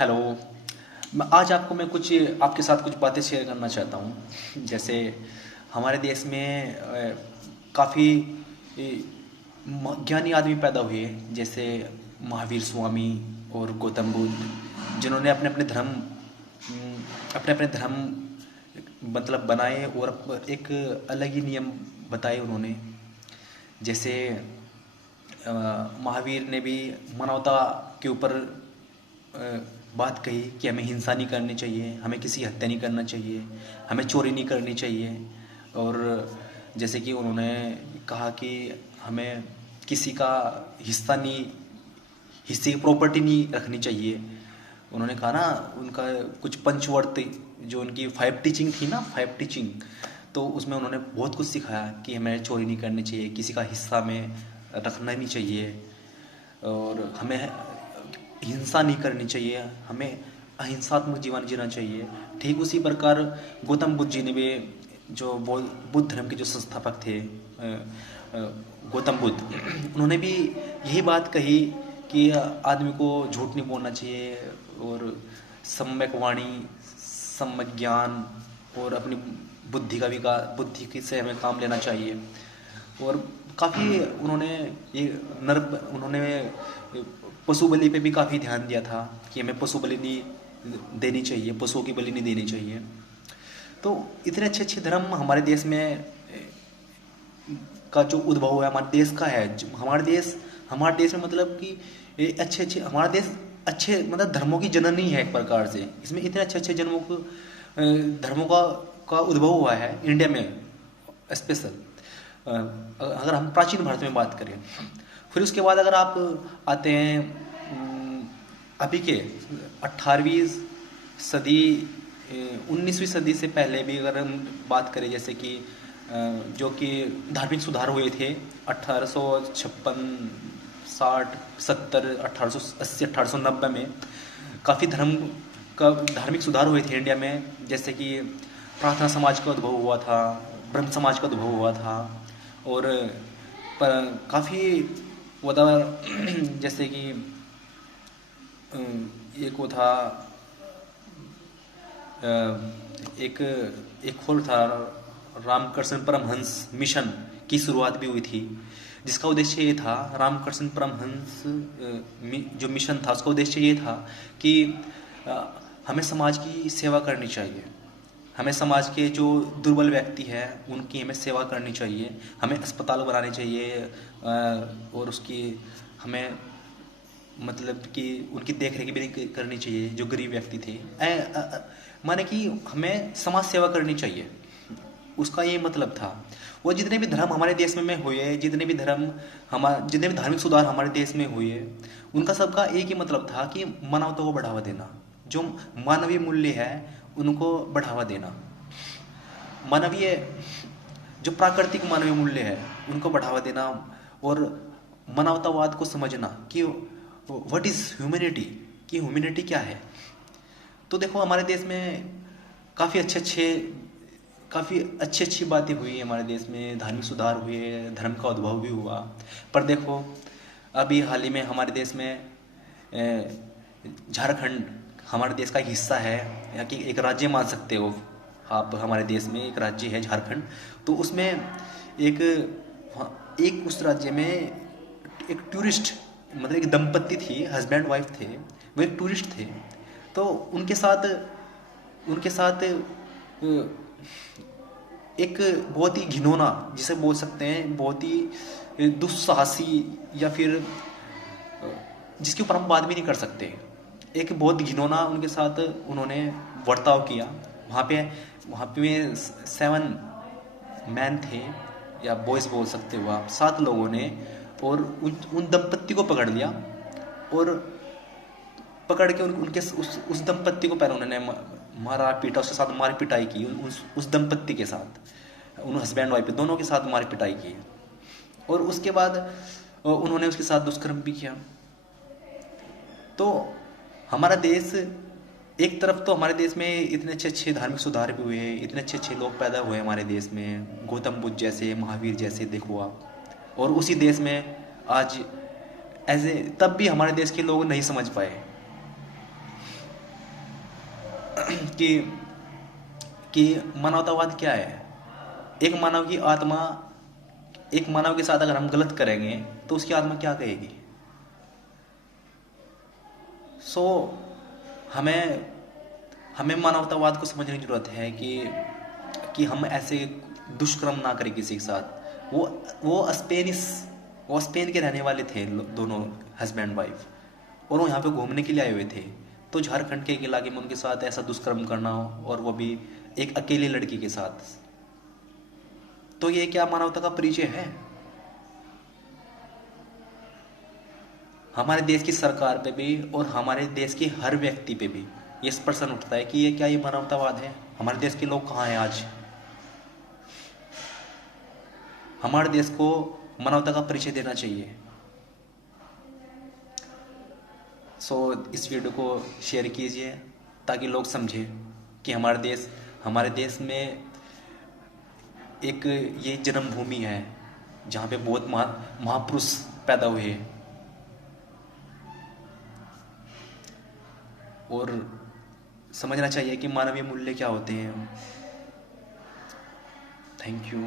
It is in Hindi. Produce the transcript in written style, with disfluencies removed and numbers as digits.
हेलो। मैं कुछ आपके साथ कुछ बातें शेयर करना चाहता हूँ। जैसे हमारे देश में काफ़ी ज्ञानी आदमी पैदा हुए, जैसे महावीर स्वामी और गौतम बुद्ध, जिन्होंने अपने अपने धर्म मतलब बनाए और एक अलग ही नियम बताए उन्होंने। जैसे महावीर ने भी मानवता के ऊपर बात कही कि हमें हिंसा नहीं करनी चाहिए, हमें किसी हत्या नहीं करना चाहिए, हमें चोरी नहीं करनी चाहिए। और जैसे कि उन्होंने कहा कि हमें किसी का हिस्से की प्रॉपर्टी नहीं रखनी चाहिए। उन्होंने कहा ना, उनका कुछ पंचवर्ती जो उनकी 5 टीचिंग थी ना, 5 टीचिंग, तो उसमें उन्होंने बहुत कुछ सिखाया कि हमें चोरी नहीं करनी चाहिए, किसी का हिस्सा में रखना नहीं चाहिए, और हमें हिंसा नहीं करनी चाहिए, हमें अहिंसात्मक जीवन जीना चाहिए। ठीक उसी प्रकार गौतम बुद्ध जी ने भी, जो बुद्ध धर्म के जो संस्थापक थे गौतम बुद्ध, उन्होंने भी यही बात कही कि आदमी को झूठ नहीं बोलना चाहिए, और सम्यक वाणी, सम्यक ज्ञान, और अपनी बुद्धि से हमें काम लेना चाहिए। और काफ़ी उन्होंने पशु बलि पे भी काफ़ी ध्यान दिया था कि हमें पशु बलि नहीं देनी चाहिए, पशुओं की बलि नहीं देनी चाहिए। तो इतने अच्छे अच्छे धर्म हमारे देश में का जो उद्भव है, हमारे देश का है। हमारे देश में मतलब कि अच्छे अच्छे, हमारा देश अच्छे मतलब धर्मों की जननी है एक प्रकार से। इसमें इतने अच्छे अच्छे धर्मों का उद्भव हुआ है इंडिया में स्पेशल। अगर हम प्राचीन भारत में बात करें, फिर उसके बाद अगर आप आते हैं अभी के 18वीं सदी, 19वीं सदी से पहले भी अगर हम बात करें, जैसे कि जो कि धार्मिक सुधार हुए थे 1856, 60, 70, 1880, 1890 में काफ़ी धार्मिक सुधार हुए थे इंडिया में। जैसे कि प्रार्थना समाज का उद्भव हुआ था, ब्रह्म समाज का उद्भव हुआ था, और काफ़ी जैसे कि एक वो था, एक और था, रामकृष्ण परमहंस मिशन की शुरुआत भी हुई थी, जिसका उद्देश्य ये था, रामकृष्ण परमहंस जो मिशन था उसका उद्देश्य ये था कि हमें समाज की सेवा करनी चाहिए, हमें समाज के जो दुर्बल व्यक्ति हैं उनकी हमें सेवा करनी चाहिए, हमें अस्पताल बनाने चाहिए, और उसकी हमें मतलब कि उनकी देख रेख भी करनी चाहिए जो गरीब व्यक्ति थे। माने कि हमें समाज सेवा करनी चाहिए, उसका ये मतलब था। वो जितने भी धर्म हमारे देश में हुए, जितने भी धार्मिक सुधार हमारे देश में हुए, उनका सबका एक ही मतलब था कि मानवता को बढ़ावा देना, जो मानवीय मूल्य है उनको बढ़ावा देना, मानवीय जो प्राकृतिक मानवीय मूल्य है उनको बढ़ावा देना, और मानवतावाद को समझना कि व्हाट इज ह्यूमैनिटी, कि ह्यूमैनिटी क्या है। तो देखो हमारे देश में काफ़ी अच्छी बातें हुई हमारे देश में, धार्मिक सुधार हुए, धर्म का उद्भव भी हुआ। पर देखो अभी हाल ही में हमारे देश में झारखंड हमारे देश का एक हिस्सा है, या कि एक राज्य मान सकते हो आप। हमारे देश में एक राज्य है झारखंड, तो उसमें उस राज्य में एक टूरिस्ट, मतलब एक दंपत्ति थी, हस्बैंड वाइफ थे, वो एक टूरिस्ट थे। तो उनके साथ एक बहुत ही घिनौना, जिसे बोल सकते हैं बहुत ही दुस्साहसी, या फिर जिसके ऊपर हम बात भी नहीं कर सकते, एक बहुत घिनौना उनके साथ उन्होंने बर्ताव किया। वहाँ पे 7 मैन थे, या बॉयज़ बोल सकते हो आप, 7 लोगों ने, और उन दंपत्ति को पकड़ लिया, और पकड़ के उस दंपत्ति को पहले उन्होंने मारा पीटा, उसके साथ मार पिटाई की, उस दंपत्ति के साथ, उन हस्बैंड वाइफ दोनों के साथ मार पिटाई की, और उसके बाद उन्होंने उसके साथ दुष्कर्म भी किया। तो हमारा देश, एक तरफ तो हमारे देश में इतने अच्छे अच्छे धार्मिक सुधार भी हुए, इतने अच्छे अच्छे लोग पैदा हुए हमारे देश में, गौतम बुद्ध जैसे, महावीर जैसे, देखो आप। और उसी देश में आज तब भी हमारे देश के लोग नहीं समझ पाए कि कि मानवतावाद क्या है। एक मानव की आत्मा, एक मानव के साथ अगर हम गलत करेंगे तो उसकी आत्मा क्या कहेगी। सो हमें हमें मानवतावाद को समझने की जरूरत है कि हम ऐसे दुष्कर्म ना करें किसी के साथ। वो स्पेन के रहने वाले थे दोनों, हस्बैंड वाइफ, और वो यहाँ पे घूमने के लिए आए हुए थे। तो झारखंड के एक इलाके में उनके साथ ऐसा दुष्कर्म करना हो, और वो भी एक अकेली लड़की के साथ, तो ये क्या मानवता का परिचय है। हमारे देश की सरकार पे भी और हमारे देश के हर व्यक्ति पे भी ये प्रश्न उठता है कि ये क्या, ये मानवतावाद है। हमारे देश के लोग कहाँ हैं आज। हमारे देश को मानवता का परिचय देना चाहिए। सो इस वीडियो को शेयर कीजिए ताकि लोग समझें कि हमारे देश में एक ये जन्मभूमि है जहाँ पे बहुत महापुरुष पैदा हुए, और समझना चाहिए कि मानवीय मूल्य क्या होते हैं। Thank you.